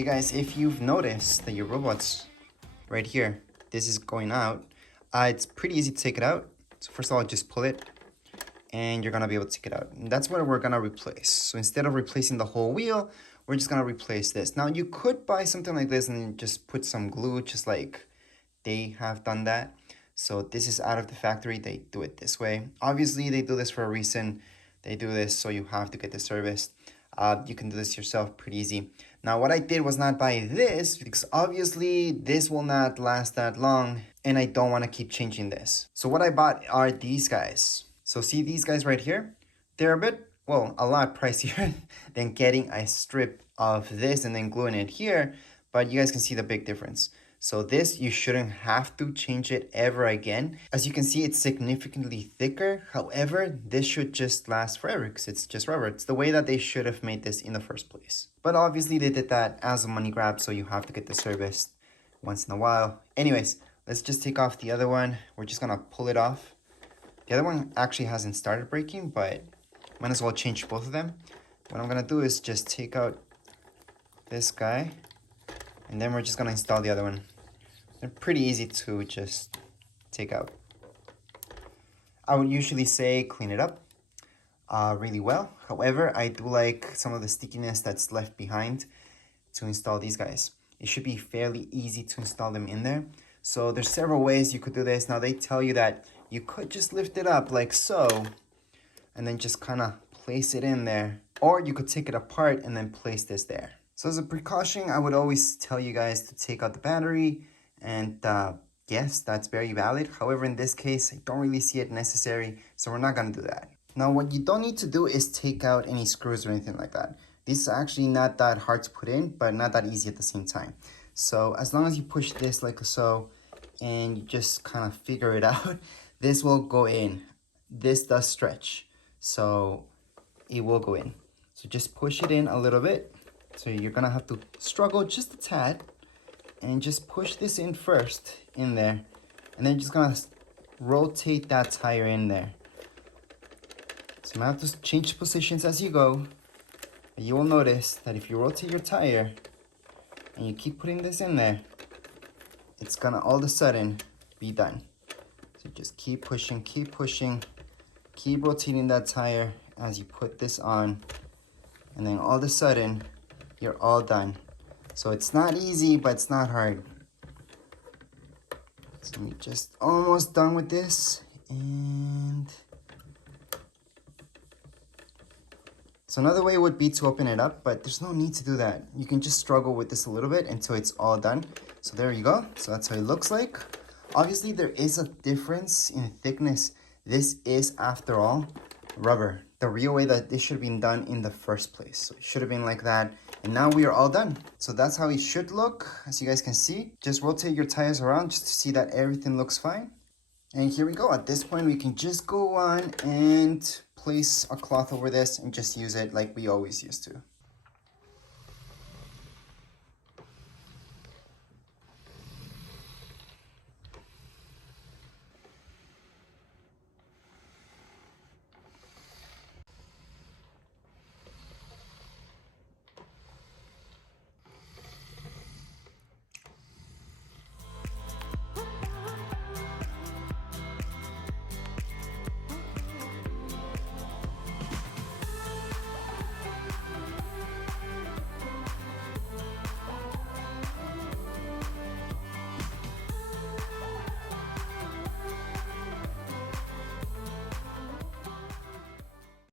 Hey guys, if you've noticed that your robot's right here, this is going out, it's pretty easy to take it out. So first of all, just pull it and you're gonna be able to take it out. And that's what we're gonna replace. So instead of replacing the whole wheel, we're just gonna replace this. Now you could buy something like this and just put some glue, just like they have done that. So this is out of the factory, they do it this way. Obviously they do this for a reason. They do this so you have to get this serviced. You can do this yourself pretty easy. Now what I did was not buy this because obviously this will not last that long and I don't want to keep changing this. So what I bought are these guys. So see these guys right here? They're a lot pricier than getting a strip of this and then gluing it here, but you guys can see the big difference. So this, you shouldn't have to change it ever again. As you can see, it's significantly thicker. However, this should just last forever because it's just rubber. It's the way that they should have made this in the first place. But obviously they did that as a money grab, so you have to get the serviced once in a while. Anyways, let's just take off the other one. We're just gonna pull it off. The other one actually hasn't started breaking, but might as well change both of them. What I'm gonna do is just take out this guy, and then we're just gonna install the other one. They're pretty easy to just take out. I would usually say clean it up really well. However, I do like some of the stickiness that's left behind to install these guys. It should be fairly easy to install them in there. So there's several ways you could do this. Now they tell you that you could just lift it up like so, and then just kind of place it in there. Or you could take it apart and then place this there. So as a precaution, I would always tell you guys to take out the battery. And yes, that's very valid. However, in this case, I don't really see it necessary, so we're not gonna do that. Now, what you don't need to do is take out any screws or anything like that. This is actually not that hard to put in, but not that easy at the same time. So as long as you push this like so, and you just kind of figure it out, this will go in. This does stretch, so it will go in. So just push it in a little bit. So you're gonna have to struggle just a tad, and just push this in first in there, and then just gonna rotate that tire in there. So you might have to change positions as you go, but you will notice that if you rotate your tire and you keep putting this in there, it's gonna all of a sudden be done. So just keep pushing, keep rotating that tire as you put this on, and then all of a sudden you're all done. So it's not easy, but it's not hard. So we're just almost done with this. And so another way would be to open it up, but there's no need to do that. You can just struggle with this a little bit until it's all done. So there you go. So that's how it looks like. Obviously, there is a difference in thickness. This is, after all, rubber. The real way that this should have been done in the first place. So it should have been like that. And now we are all done. So that's how it should look. As you guys can see, just rotate your tires around just to see that everything looks fine. And here we go. At this point, we can just go on and place a cloth over this and just use it like we always used to.